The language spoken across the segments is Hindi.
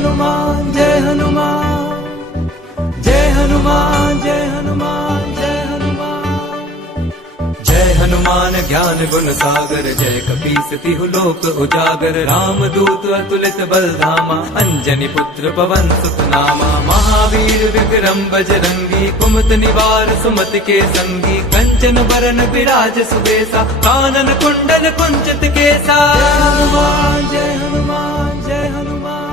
हनुमान जय हनुमान जय हनुमान जय हनुमान जय हनुमान जय हनुमान ज्ञान गुण सागर जय कपीस तिहु लोक उजागर राम दूत अतुलित बलधामा अंजनी पुत्र पवन सुत नामा महावीर विक्रम बजरंगी कुमत निवार सुमति के संगी कंचन बरन विराज सुबेसा कानन कुंडल कुंचित केसा जय हनुमान जय हनुमान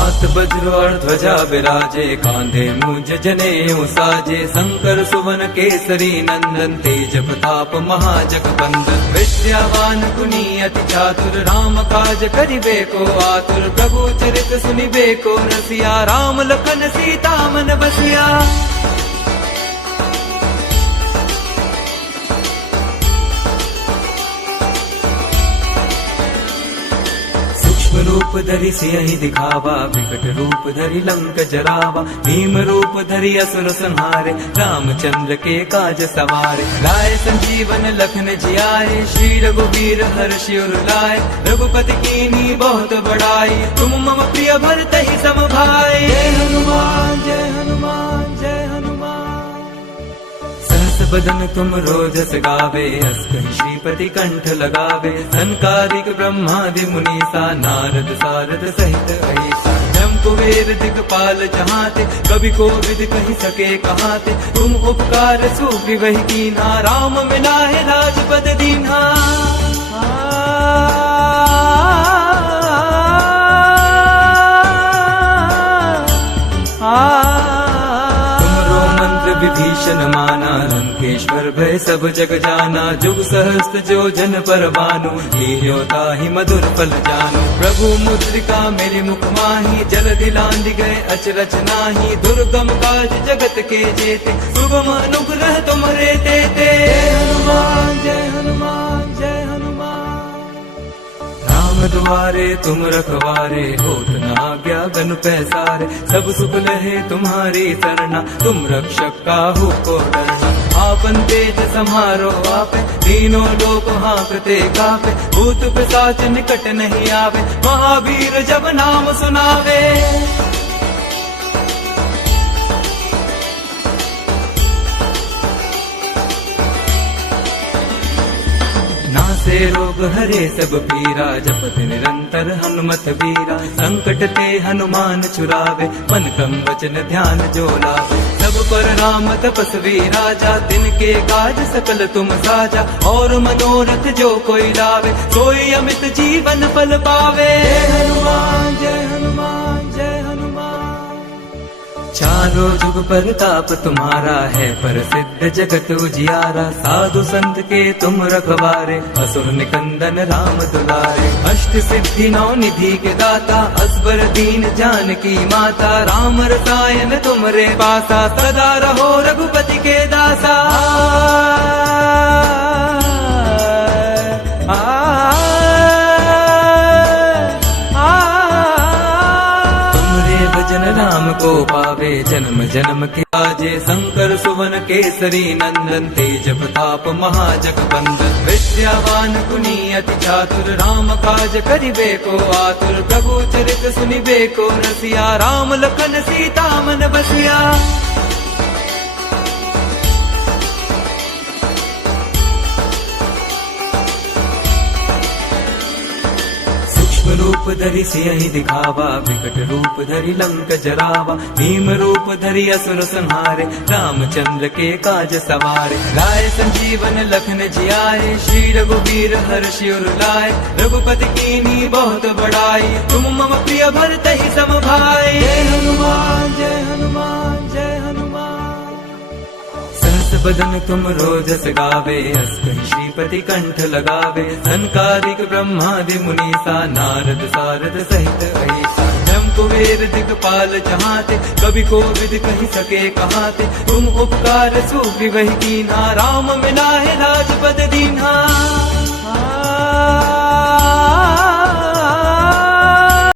हाथ वज्र और ध्वजा विराजे कांधे मूंज जनेऊ साजे शंकर सुवन केसरी नंदन तेज प्रताप महाजगबंदन विद्यावान गुणी अति चातुर राम काज करिबे को आतुर प्रभु चरित सुनिबे को रसिया राम लखन सीता मन बसिया रूप धरि सियहि दिखावा विकट रूप धरि लंक जरावा भीम रूप धरि असुर संहारे रामचंद्र के काज सवारे लाए संजीवन लखन जियाए श्री रघुवीर हर्षि उर लाए रघुपति कीन्ही बहुत बड़ाई तुम मम प्रिय भरतहि सम भाई जय हनुमान जय हनुमान जय हनुमान बदन तुम रोजस गावे अस कहि श्रीपति कंठ लगावे सनकादिक ब्रह्मादि मुनीसा नारद सारद सहित अहिसा जम कुबेर दिक्पाल जहाते कभी कोविद कहि सके कहाते तुम उपकार सुग्रीवहि कीन्हा राम मिलाए राजपद दीन्हा विभीषण माना लंकेश्वर भय सब जग जाना जुग सहस्त्र जो जन पर भानु लील्यो ताहि मधुर फल जानु प्रभु मुद्रिका मेरे मुख माही जल दिलांद गए अचरज नाही दुर्गम काज जगत के जेते शुभम अनुग्रह तुम्हारे देते जय हनुमान जय हनुमान जय हनुमान राम द्वारे तुम रखवारे होत न आज्ञा बन पैसारे सब सुख लहे तुम्हारी सरना तुम रक्षक काहू को डरना आपन तेज समारो आपे तीनों लोक हाँकते कापे भूत पिशाच निकट नहीं आवे महावीर जब नाम सुनावे से रोग हरे सब पीरा जपत निरंतर हनुमत बीरा संकट ते हनुमान छुरावे मन क्रम वचन ध्यान जो लावे सब पर राम तपस्वी राजा तिनके काज सकल तुम साजा और मनोरथ जो कोई लावे सोई अमित जीवन फल पावे जय हनुमान जय हनुमान जय हनुमान चारों जुग परताप तुम्हारा है प्रसिद्ध जगत उजियारा साधु संत के तुम रखवारे असुर निकंदन राम दुलारे अष्ट सिद्धि नौ निधि के दाता असबर दीन जानकी माता राम रसायन तुमरे पासा सदा रहो रघुपति के दासा जन राम को पावे जन्म जन्म के आजे शंकर सुवन केसरी नंदन तेज प्रताप महाजगबंदन विद्यावान गुणी अति चातुर राम काज करिबे को आतुर प्रभु चरित सुनिबे को रसिया राम लखन सीता मन बसिया रूप धरि सियहि दिखावा विकट रूप धरि लंक जरावा भीम रूप धरि असुर संहारे रामचंद्र के काज सवारे लाए संजीवन लखन जियाए श्री रघुवीर हर्षि उर लाए रघुपति कीन्ही बहुत बड़ाई तुम मम प्रिय भरतहि सम भाई जय हनुमान जय हनुमान जय हनुमान बदन तुम रोजस गावे अस कहि श्रीपति कंठ लगावे सनकादिक ब्रह्मादि मुनीसा नारद सारद सहित अहिसा जम कुबेर दिक्पाल जहाते कभी कोविद कहि सके कहाते तुम उपकार सुग्रीवहि कीन्हा राम मिलाए राजपद दीन्हा